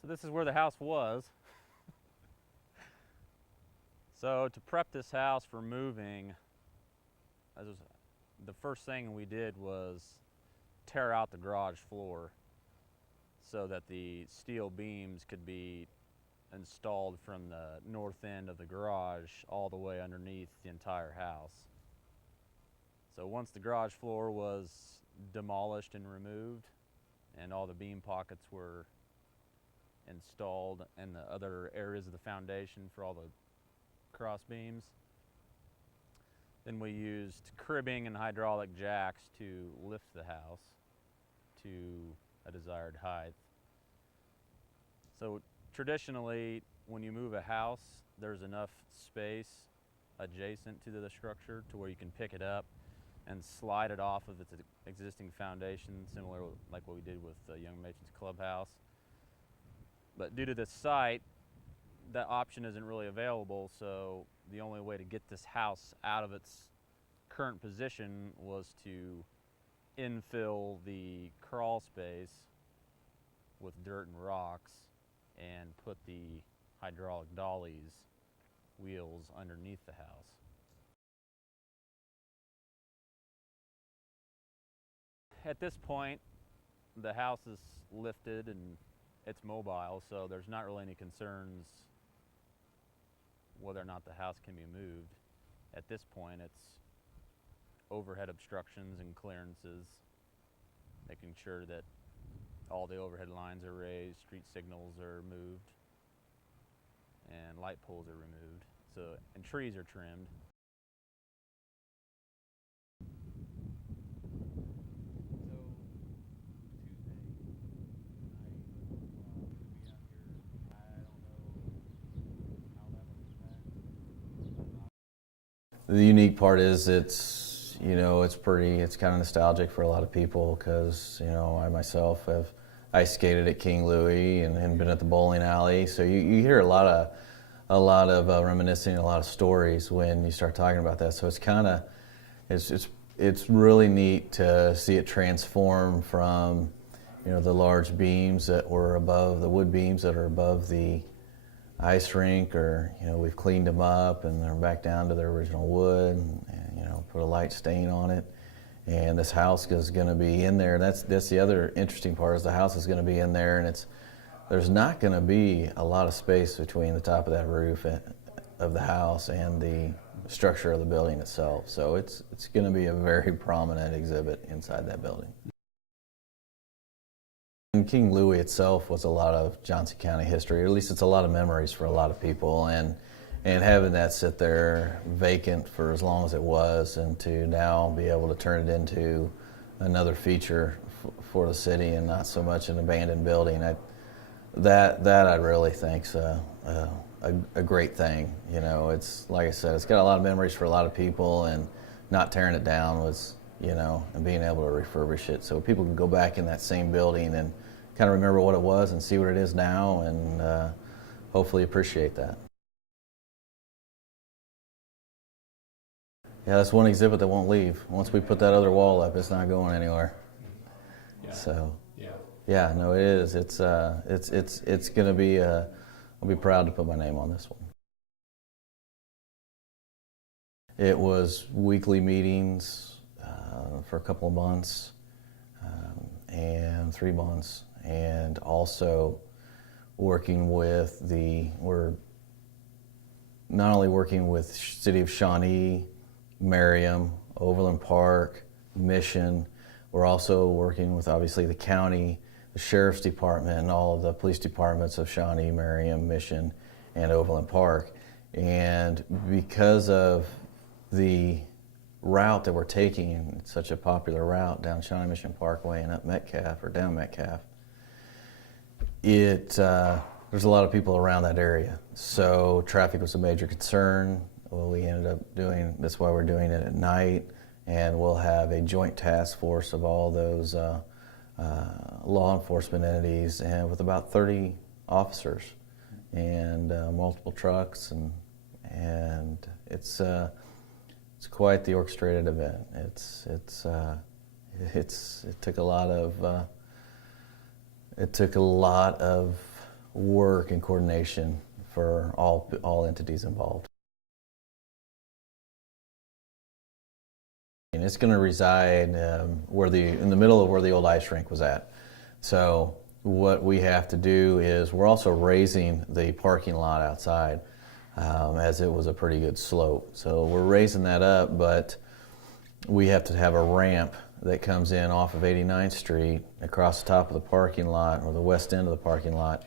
So this is where the house was. So to prep this house for moving, the first thing we did was tear out the garage floor so that the steel beams could be installed from the north end of the garage all the way underneath the entire house. So once the garage floor was demolished and removed and all the beam pockets were installed and the other areas of the foundation for all the cross beams, then we used cribbing and hydraulic jacks to lift the house to a desired height. So traditionally, when you move a house, there's enough space adjacent to the structure to where you can pick it up and slide it off of its existing foundation, similar like what we did with the Young Masons Clubhouse. But due to this site, that option isn't really available, so the only way to get this house out of its current position was to infill the crawl space with dirt and rocks and put the hydraulic dollies wheels underneath the house. At this point, the house is lifted and it's mobile, so there's not really any concerns whether or not the house can be moved. At this point, it's overhead obstructions and clearances, making sure that all the overhead lines are raised, street signals are moved, and light poles are removed, and trees are trimmed. The unique part is it's kind of nostalgic for a lot of people because, I myself have ice skated at King Louie and been at the bowling alley. So you hear a lot of reminiscing, a lot of stories when you start talking about that. So it's really neat to see it transform from, the large beams that were above, the wood beams that are above the ice rink, or we've cleaned them up and they're back down to their original wood, and put a light stain on it. And this house is going to be in there. That's the other interesting part, is the house is going to be in there, and there's not going to be a lot of space between the top of that roof of the house and the structure of the building itself. So it's going to be a very prominent exhibit inside that building. And King Louie itself was a lot of Johnson County history, or at least it's a lot of memories for a lot of people, and having that sit there vacant for as long as it was, and to now be able to turn it into another feature for the city and not so much an abandoned building, that I really think's a great thing. It's like I said, it's got a lot of memories for a lot of people, and not tearing it down was, and being able to refurbish it so people can go back in that same building and kind of remember what it was and see what it is now, and hopefully appreciate that. Yeah, that's one exhibit that won't leave. Once we put that other wall up, it's not going anywhere. Yeah. So, yeah, no, it is. It's going to be. I'll be proud to put my name on this one. It was weekly meetings for a couple of months, and 3 months, and also we're not only working with City of Shawnee, Merriam, Overland Park, Mission. We're also working with, obviously, the county, the sheriff's department, and all of the police departments of Shawnee, Merriam, Mission, and Overland Park. And because of the route that we're taking, it's such a popular route down Shawnee Mission Parkway and up Metcalf, or down Metcalf, there's a lot of people around that area. So traffic was a major concern. Well, we ended up that's why we're doing it at night, and we'll have a joint task force of all those law enforcement entities, and with about 30 officers and multiple trucks, and it's quite the orchestrated event. It took a lot of work and coordination for all entities involved. And it's going to reside in the middle of where the old ice rink was at. So what we have to do is we're also raising the parking lot outside, as it was a pretty good slope. So we're raising that up, but we have to have a ramp that comes in off of 89th Street across the top of the parking lot, or the west end of the parking lot,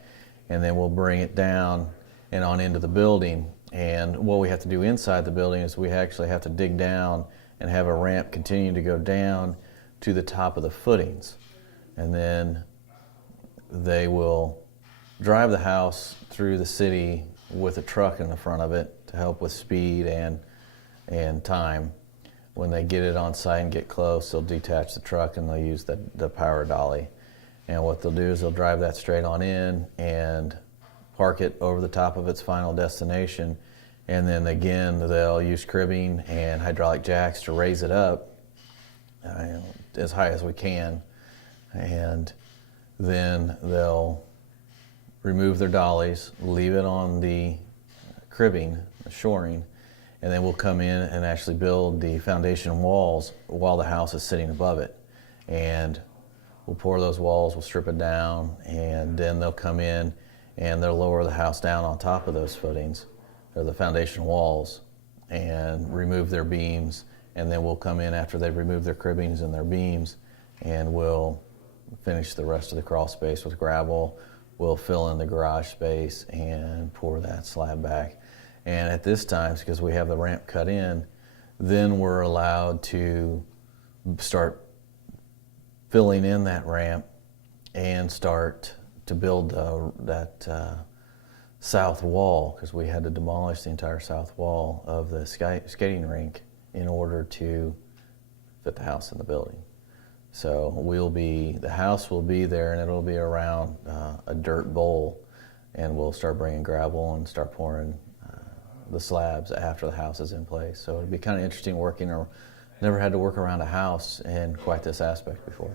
and then we'll bring it down and on into the building. And what we have to do inside the building is we actually have to dig down and have a ramp continue to go down to the top of the footings. And then they will drive the house through the city with a truck in the front of it to help with speed and time. When they get it on site and get close, they'll detach the truck and they'll use the power dolly. And what they'll do is they'll drive that straight on in and park it over the top of its final destination. And then again, they'll use cribbing and hydraulic jacks to raise it up as high as we can. And then they'll remove their dollies, leave it on the cribbing, the shoring, and then we'll come in and actually build the foundation walls while the house is sitting above it. And we'll pour those walls, we'll strip it down, and then they'll come in and they'll lower the house down on top of those footings, or the foundation walls, and remove their beams. And then we'll come in after they've removed their cribbings and their beams, and we'll finish the rest of the crawl space with gravel. We'll fill in the garage space and pour that slab back. And at this time, because we have the ramp cut in, then we're allowed to start filling in that ramp and start to build that south wall, because we had to demolish the entire south wall of the skating rink in order to fit the house in the building. So the house will be there, and it'll be around a dirt bowl, and we'll start bringing gravel and start pouring the slabs after the house is in place. So it'd be kind of interesting working, or never had to work around a house in quite this aspect before.